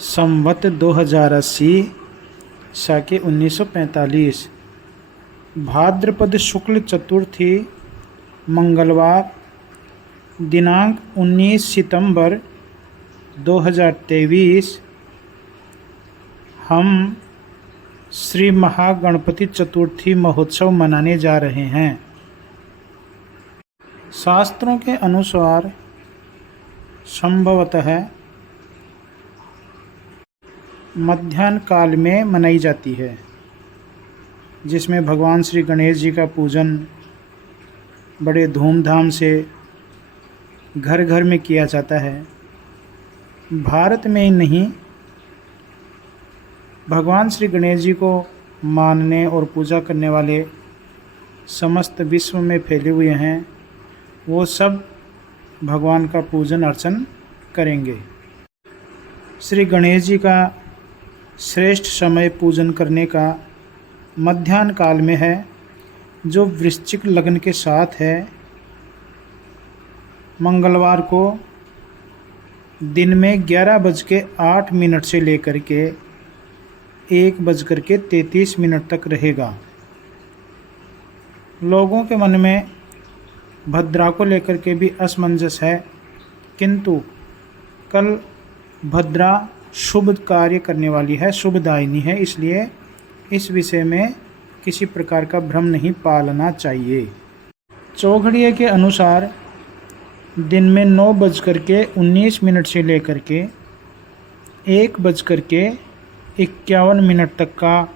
संवत 2080 साके 1945 भाद्रपद शुक्ल चतुर्थी मंगलवार दिनांक 19 सितंबर 2023 हम श्री महागणपति चतुर्थी महोत्सव मनाने जा रहे हैं। शास्त्रों के अनुसार संभवतः मध्याह्न काल में मनाई जाती है, जिसमें भगवान श्री गणेश जी का पूजन बड़े धूमधाम से घर घर में किया जाता है। भारत में ही नहीं, भगवान श्री गणेश जी को मानने और पूजा करने वाले समस्त विश्व में फैले हुए हैं, वो सब भगवान का पूजन अर्चन करेंगे। श्री गणेश जी का श्रेष्ठ समय पूजन करने का मध्याह्न काल में है, जो वृश्चिक लग्न के साथ है। मंगलवार को दिन में 11:08 से लेकर के 1:33 तक रहेगा। लोगों के मन में भद्रा को लेकर के भी असमंजस है, किंतु कल भद्रा शुभ कार्य करने वाली है, शुभदायिनी है, इसलिए इस विषय में किसी प्रकार का भ्रम नहीं पालना चाहिए। चौघड़िया के अनुसार दिन में 9:19 से लेकर के 1:51 तक का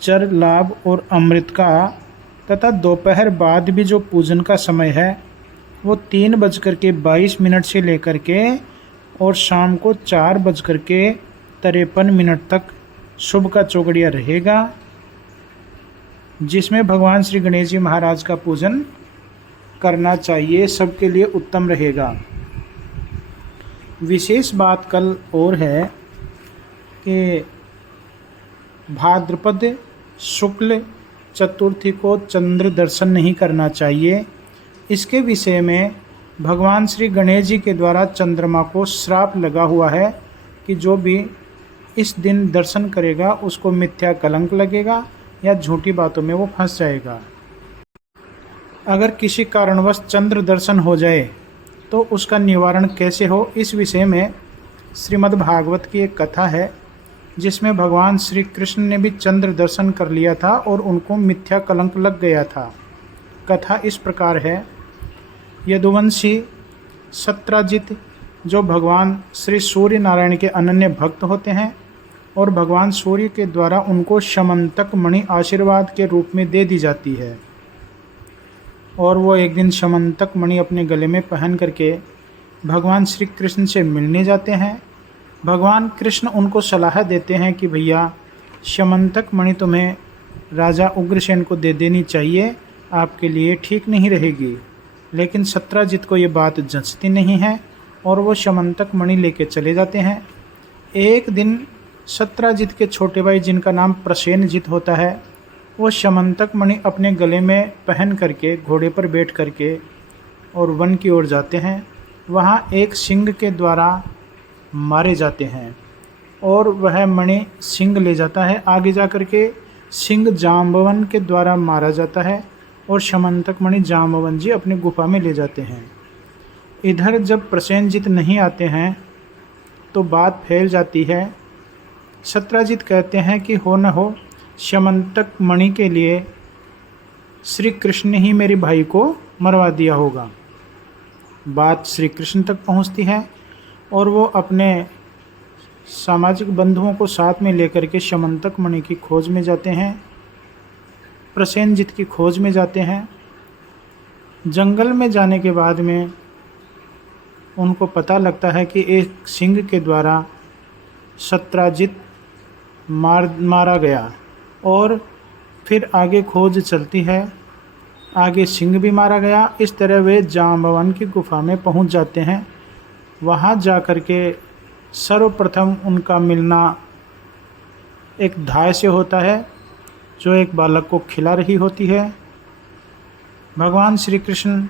चर लाभ और अमृत का तथा दोपहर बाद भी जो पूजन का समय है वो 3:22 से लेकर के और शाम को 4:53 तक शुभ का चौघड़िया रहेगा, जिसमें भगवान श्री गणेश जी महाराज का पूजन करना चाहिए, सबके लिए उत्तम रहेगा। विशेष बात कल और है कि भाद्रपद शुक्ल चतुर्थी को चंद्र दर्शन नहीं करना चाहिए। इसके विषय में भगवान श्री गणेश जी के द्वारा चंद्रमा को श्राप लगा हुआ है कि जो भी इस दिन दर्शन करेगा उसको मिथ्या कलंक लगेगा या झूठी बातों में वो फंस जाएगा। अगर किसी कारणवश चंद्र दर्शन हो जाए तो उसका निवारण कैसे हो, इस विषय में श्रीमद् भागवत की एक कथा है, जिसमें भगवान श्री कृष्ण ने भी चंद्र दर्शन कर लिया था और उनको मिथ्या कलंक लग गया था। कथा इस प्रकार है। यदुवंशी सत्राजित, जो भगवान श्री सूर्य नारायण के अनन्य भक्त होते हैं और भगवान सूर्य के द्वारा उनको शमंतक मणि आशीर्वाद के रूप में दे दी जाती है, और वो एक दिन शमंतक मणि अपने गले में पहन करके भगवान श्री कृष्ण से मिलने जाते हैं। भगवान कृष्ण उनको सलाह देते हैं कि भैया शमंतक मणि तुम्हें राजा उग्रसेन को दे देनी चाहिए, आपके लिए ठीक नहीं रहेगी। लेकिन सत्राजित को ये बात जचती नहीं है और वो शमंतक मणि लेके चले जाते हैं। एक दिन सत्राजित के छोटे भाई, जिनका नाम प्रसेनजित होता है, वो शमंतक मणि अपने गले में पहन करके घोड़े पर बैठ करके और वन की ओर जाते हैं। वहाँ एक सिंह के द्वारा मारे जाते हैं और वह मणि सिंह ले जाता है। आगे जा कर के सिंह जाम्बवन के द्वारा मारा जाता है और शमंतक मणि जाम्बवन जी अपनी गुफा में ले जाते हैं। इधर जब प्रसेनजित नहीं आते हैं तो बात फैल जाती है। सत्राजित कहते हैं कि हो न हो शमंतक मणि के लिए श्री कृष्ण ने ही मेरे भाई को मरवा दिया होगा। बात श्री कृष्ण तक पहुंचती है और वो अपने सामाजिक बंधुओं को साथ में लेकर के शमंतक मणि की खोज में जाते हैं, प्रसेनजित की खोज में जाते हैं। जंगल में जाने के बाद में उनको पता लगता है कि एक सिंह के द्वारा सत्राजित मारा गया, और फिर आगे खोज चलती है, आगे सिंह भी मारा गया। इस तरह वे जाम्बवन की गुफा में पहुंच जाते हैं। वहां जाकर के सर्वप्रथम उनका मिलना एक धाय से होता है, जो एक बालक को खिला रही होती है। भगवान श्री कृष्ण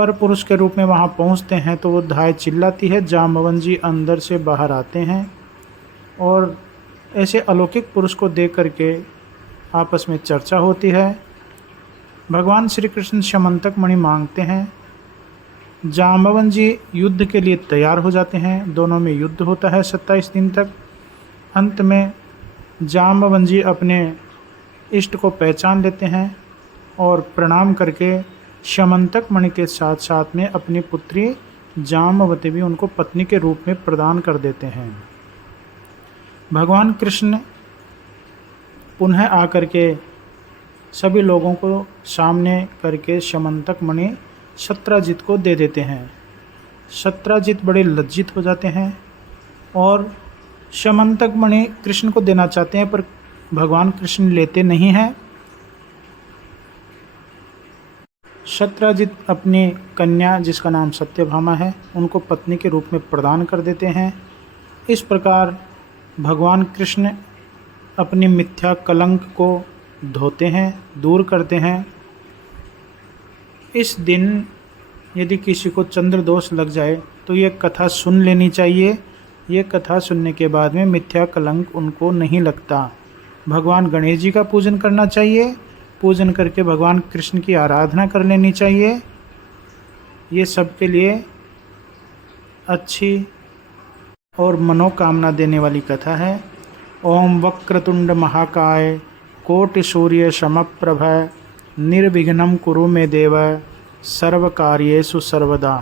पर पुरुष के रूप में वहाँ पहुँचते हैं तो वो धाय चिल्लाती है। जाम्बवन जी अंदर से बाहर आते हैं और ऐसे अलौकिक पुरुष को देख करके आपस में चर्चा होती है। भगवान श्री कृष्ण शमंतक मणि मांगते हैं। जाम्बवन जी युद्ध के लिए तैयार हो जाते हैं। दोनों में युद्ध होता है 27 दिन तक। अंत में जाम्बवन जी अपने इष्ट को पहचान लेते हैं और प्रणाम करके शमंतक मणि के साथ साथ में अपनी पुत्री जाम्बवती भी उनको पत्नी के रूप में प्रदान कर देते हैं। भगवान कृष्ण पुनः आकर के सभी लोगों को सामने करके शमंतक मणि सत्राजित को दे देते हैं। सत्राजित बड़े लज्जित हो जाते हैं और शमंतक मणि कृष्ण को देना चाहते हैं, पर भगवान कृष्ण लेते नहीं हैं। सत्राजित अपनी कन्या जिसका नाम सत्यभामा है उनको पत्नी के रूप में प्रदान कर देते हैं। इस प्रकार भगवान कृष्ण अपनी मिथ्या कलंक को धोते हैं, दूर करते हैं। इस दिन यदि किसी को चंद्र दोष लग जाए तो ये कथा सुन लेनी चाहिए। ये कथा सुनने के बाद में मिथ्या कलंक उनको नहीं लगता। भगवान गणेश जी का पूजन करना चाहिए। पूजन करके भगवान कृष्ण की आराधना कर लेनी चाहिए। ये सबके लिए अच्छी और मनोकामना देने वाली कथा है। ओम वक्रतुंड महाकाय कोटि सूर्य समप्रभ निर्विघ्नं कुरु मे देव सर्वकार्येषु सर्वदा।